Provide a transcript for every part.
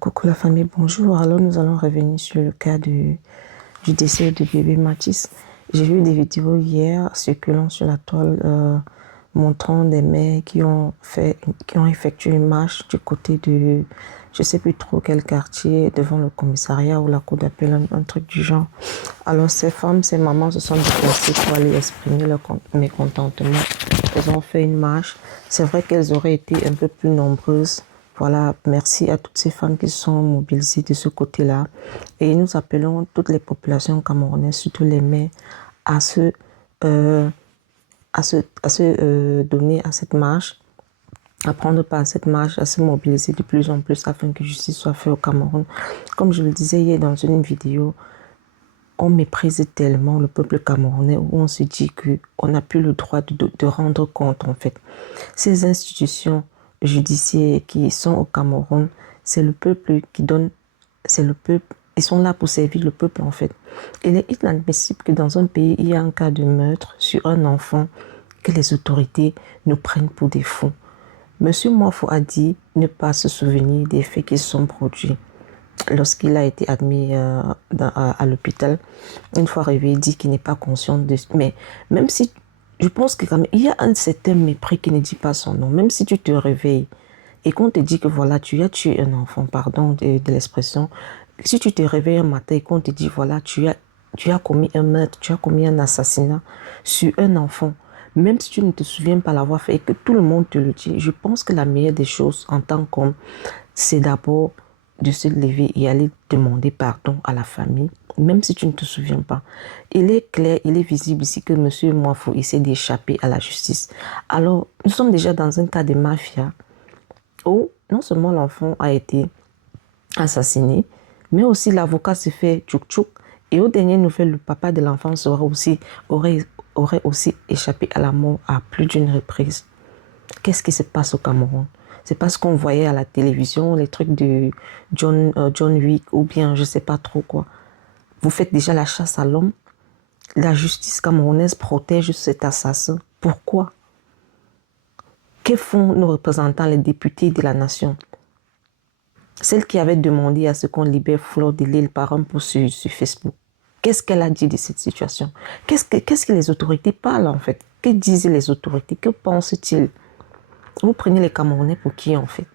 Coucou la famille, bonjour. Alors nous allons revenir sur le cas du décès de bébé Mathis. J'ai vu des vidéos hier circulant sur la toile montrant des mères qui ont effectué une marche du côté de, je sais plus trop quel quartier, devant le commissariat ou la cour d'appel, un truc du genre. Alors ces femmes, ces mamans se sont déplacées pour aller exprimer leur mécontentement. Elles ont fait une marche. C'est vrai qu'elles auraient été un peu plus nombreuses. Voilà, merci à toutes ces femmes qui sont mobilisées de ce côté-là. Et nous appelons toutes les populations camerounaises, surtout les mères, à euh, se donner à cette marche, à prendre part à cette marche, à se mobiliser de plus en plus afin que justice soit faite au Cameroun. Comme je le disais hier dans une vidéo, on méprise tellement le peuple camerounais où on se dit qu'on n'a plus le droit de rendre compte en fait. Ces institutions judiciaires qui sont au Cameroun, c'est le peuple qui donne, c'est le peuple, ils sont là pour servir le peuple en fait. Il est inadmissible que dans un pays, il y a un cas de meurtre sur un enfant, que les autorités nous prennent pour des fous. Monsieur Moifou a dit ne pas se souvenir des faits qui se sont produits lorsqu'il a été admis à l'hôpital. Une fois réveillé, il dit qu'il n'est pas conscient de... Mais même si... Je pense que quand même, il y a un certain mépris qui ne dit pas son nom. Même si tu te réveilles et qu'on te dit que voilà, tu as tué un enfant, pardon de l'expression. Si tu te réveilles un matin et qu'on te dit voilà, tu as commis un meurtre, tu as commis un assassinat sur un enfant, même si tu ne te souviens pas l'avoir fait et que tout le monde te le dit, je pense que la meilleure des choses en tant qu'homme, c'est d'abord de se lever et aller demander pardon à la famille, même si tu ne te souviens pas. Il est clair, il est visible ici que M. Moifou essaie d'échapper à la justice. Alors, nous sommes déjà dans un cas de mafia où non seulement l'enfant a été assassiné, mais aussi l'avocat se fait tchouk-tchouk. Et aux dernières nouvelles, le papa de l'enfant aurait aussi échappé à la mort à plus d'une reprise. Qu'est-ce qui se passe au Cameroun? C'est parce qu'on voyait à la télévision les trucs de John Wick ou bien je sais pas trop quoi. Vous faites déjà la chasse à l'homme. La justice camerounaise protège cet assassin. Pourquoi? Que font nos représentants, les députés de la nation? Celle qui avait demandé à ce qu'on libère Fleur de Lille par un post sur Facebook. Qu'est-ce qu'elle a dit de cette situation? Qu'est-ce que les autorités parlent en fait? Que disent les autorités? Que pensent-ils? Vous prenez les Camerounais pour qui en fait?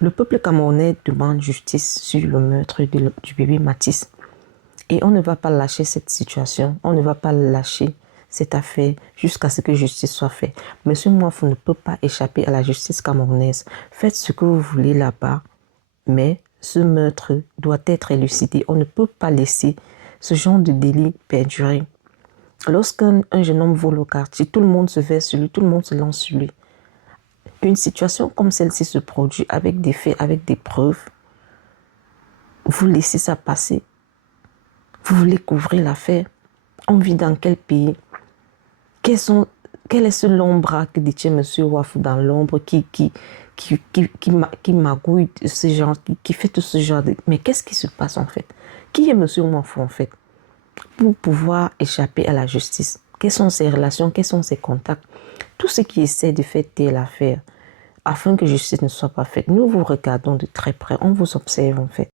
Le peuple camerounais demande justice sur le meurtre du bébé Mathis. Et on ne va pas lâcher cette situation, on ne va pas lâcher cette affaire jusqu'à ce que justice soit faite. Monsieur Moifou ne peut pas échapper à la justice camerounaise. Faites ce que vous voulez là-bas, mais ce meurtre doit être élucidé. On ne peut pas laisser ce genre de délit perdurer. Lorsqu'un jeune homme vole au quartier, tout le monde se verse sur lui, tout le monde se lance sur lui. Une situation comme celle-ci se produit avec des faits, avec des preuves. Vous laissez ça passer. Vous voulez couvrir l'affaire. On vit dans quel pays? Quel est ce long bras que détient M. Moifou dans l'ombre qui magouille ce genre, qui fait tout ce genre de... Mais qu'est-ce qui se passe en fait? Qui est M. Moifou en fait? Pour pouvoir échapper à la justice. Quelles sont ses relations? Quels sont ses contacts? Tout ce qui essaie de faire taire l'affaire afin que justice ne soit pas faite. Nous vous regardons de très près. On vous observe en fait.